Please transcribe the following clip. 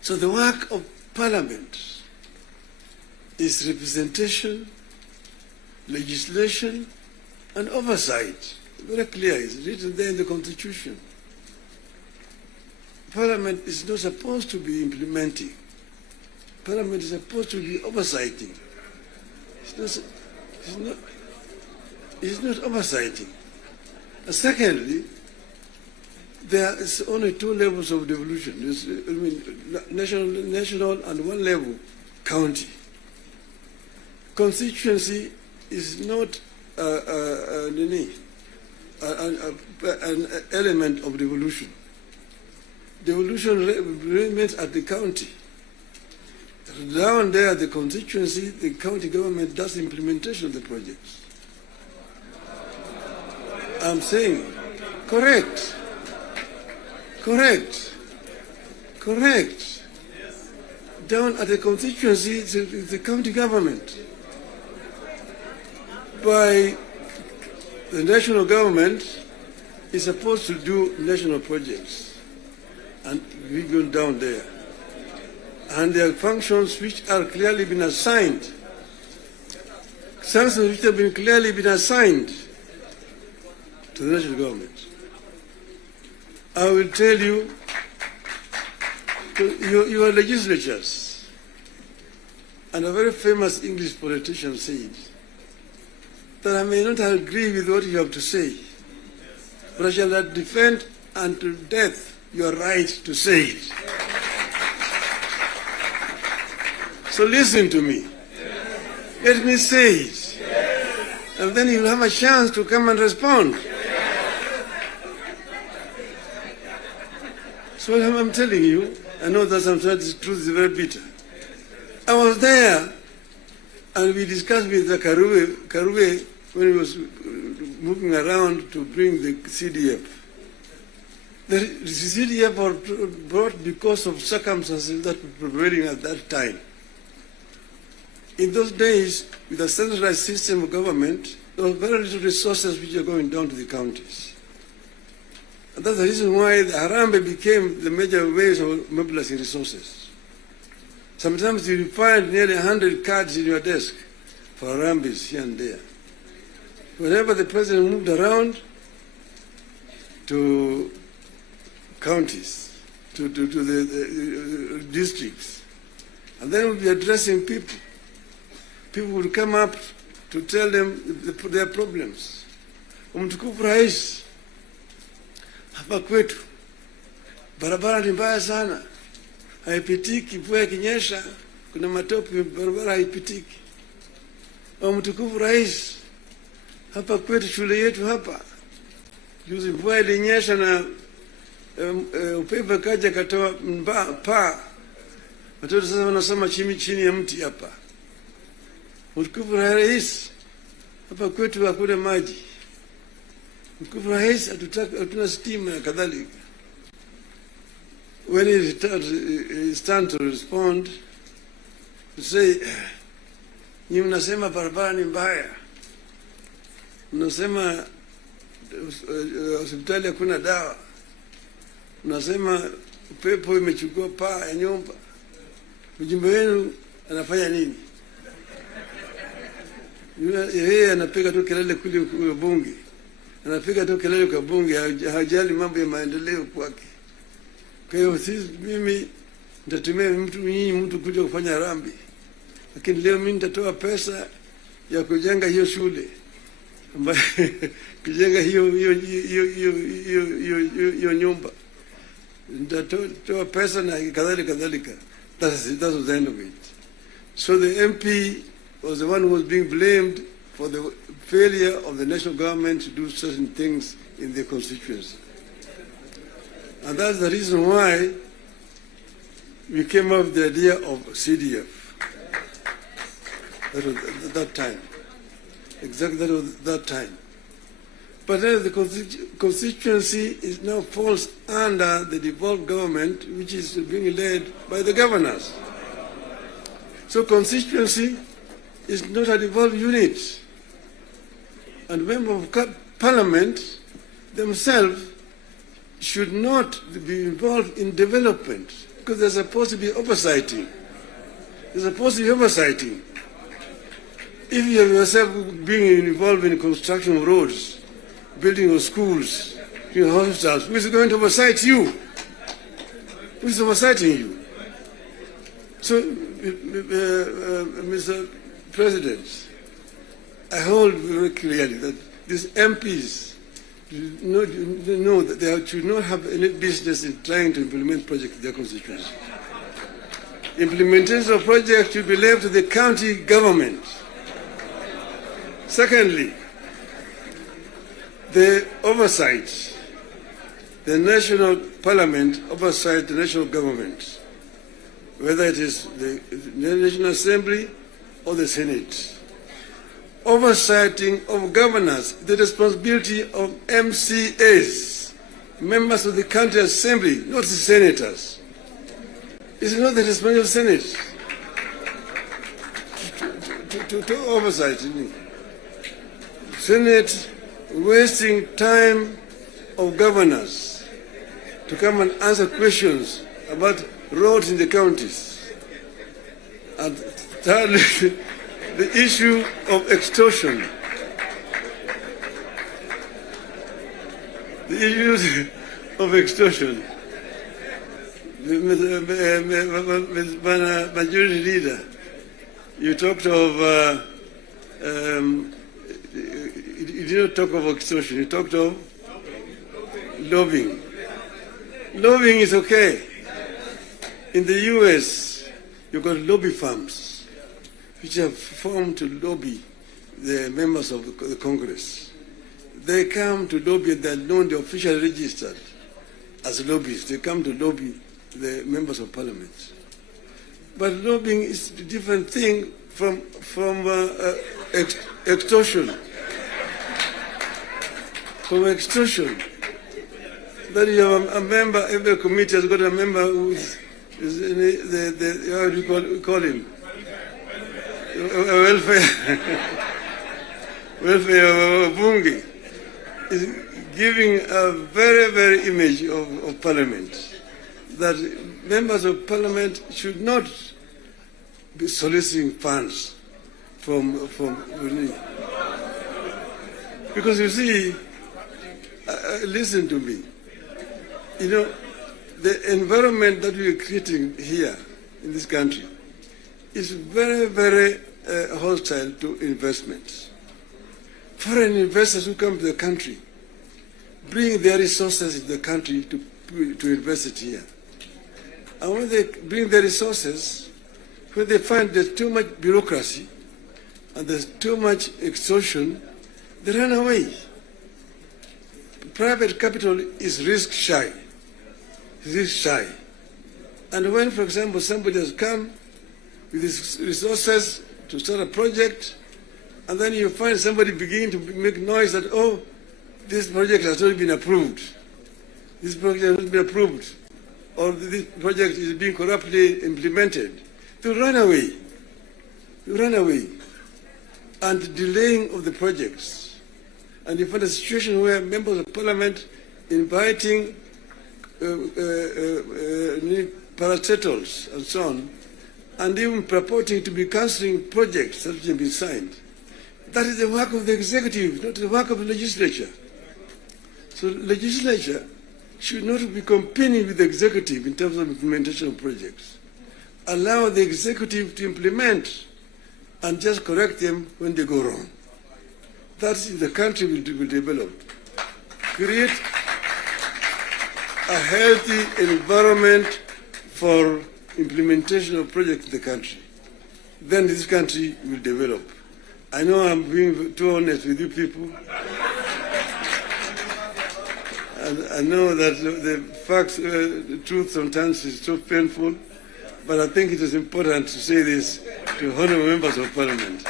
So the work of Parliament is representation, legislation, and oversight. Very clear, it's written there in the Constitution. Parliament is not supposed to be implementing. Parliament is supposed to be oversighting. It's not oversighting. And secondly, there is only two levels of devolution. There's, national and one level, county. Constituency is not an element of devolution. Devolution remains at the county. Down there, the constituency, the county government does implementation of the projects. I'm saying, correct. Down at the constituency, it's the county government. By the national government is supposed to do national projects, and we go down there. And there are functions which are clearly been assigned, functions which have been clearly been assigned to the national government. I will tell you, your legislatures, and a very famous English politician said that I may not agree with what you have to say, but I shall not defend unto death your right to say it. So listen to me. Let me say it. And then you'll have a chance to come and respond. So I'm telling you, I know that sometimes the truth is very bitter. I was there, and we discussed with the Karue when he was moving around to bring the CDF. The CDF was brought because of circumstances that were prevailing at that time. In those days, with a centralized system of government, there were very little resources which are going down to the counties. And that's the reason why the Harambee became the major ways of mobilizing resources. Sometimes you find nearly 100 cards in your desk for Harambees here and there. Whenever the president moved around to counties, to the districts, and then we'll be addressing people. People would come up to tell them their problems. Mtukufu Rais, hapa kwetu barabara ni mbaya sana, haipitiki. Mvua ikinyesha kuna matope, barabara haipitiki. Mtukufu Rais, hapa kwetu shule yetu hapa juzi mvua ilinyesha na upepo kaja katoa paa, watoto sasa wanasoma chini ya mti hapa. Mtukufu Rais, hapa kwetu hakuna maji. Mtukufu Rais, hatuna stima na kadhalika. When it's time to respond, to say, nyinyi mnasema barabara ni mbaya, mnasema hospitali hakuna dawa, mnasema upepo imechukua paa ya nyumba. Mjumbe wenu anafanya nini? Yeye anapiga tu kelele kule kwa bunge, anapiga tu kelele kwa bunge, hajali mambo ya maendeleo kwake. Kwa hiyo mimi nitatumia mtu kuja kufanya harambee, lakini leo mimi nitatoa pesa ya kujenga hiyo shule ambayo kujenga hiyo nyumba, nitatoa pesa na kadhalika. That was the end of it. So the MP was the one who was being blamed for the failure of the national government to do certain things in their constituency. And that's the reason why we came up with the idea of CDF. That was at that time. Exactly that was that time. But then the constituency is now falls under the devolved government, which is being led by the governors. So constituency is not a devolved unit. And members of parliament themselves should not be involved in development. Because there's supposed to be oversighting. There's supposed to be oversighting. If you have yourself being involved in construction of roads, building of schools, hospitals, who is going to oversight you? Who is oversighting you? So, Mr. President, I hold very clearly that these MPs know that they should not have any business in trying to implement projects in their constituency. Implementation of projects should be left to the county government. Secondly, the oversight, the national parliament oversight the national government, whether it is the National Assembly or the Senate. Oversighting of governors, the responsibility of MCAs, members of the county assembly, not the senators. It's not the responsibility of the Senate to oversight. Senate wasting time of governors to come and answer questions about roads in the counties. And thirdly, the issue of extortion. The issues of extortion. Majority Leader, you talked of, you did not talk of extortion, you talked of lobbying. Lobbying is okay. In the US, you've got lobby firms which have formed to lobby the members of the Congress. They come to lobby, they're known, they're officially registered as lobbyists. They come to lobby the members of parliament. But lobbying is a different thing from extortion. From extortion. That you have a member, every committee has got a member who is how do you call him? Welfare bunge is giving a very, very image of parliament, that members of parliament should not be soliciting funds from because you see, listen to me, you know, the environment that we are creating here in this country is very, very hostile to investments. Foreign investors who come to the country bring their resources in the country to invest it here. And when they bring their resources, when they find there's too much bureaucracy and there's too much extortion, they run away. Private capital is risk shy. Risk shy. And when, for example, somebody has come with his resources to start a project, and then you find somebody beginning to make noise that, oh, this project has not been approved. This project has not been approved. Or this project is being corruptly implemented. You run away. You run away. And delaying of the projects. And you find a situation where members of parliament inviting parastatals and so on, and even purporting to be cancelling projects that have been signed. That is the work of the executive, not the work of the legislature. So legislature should not be competing with the executive in terms of implementation of projects. Allow the executive to implement and just correct them when they go wrong. That's the country will develop. Create a healthy environment for implementation of projects in the country. Then this country will develop. I know I'm being too honest with you people. And I know that the facts, the truth sometimes is so painful, but I think it is important to say this to honorable members of parliament.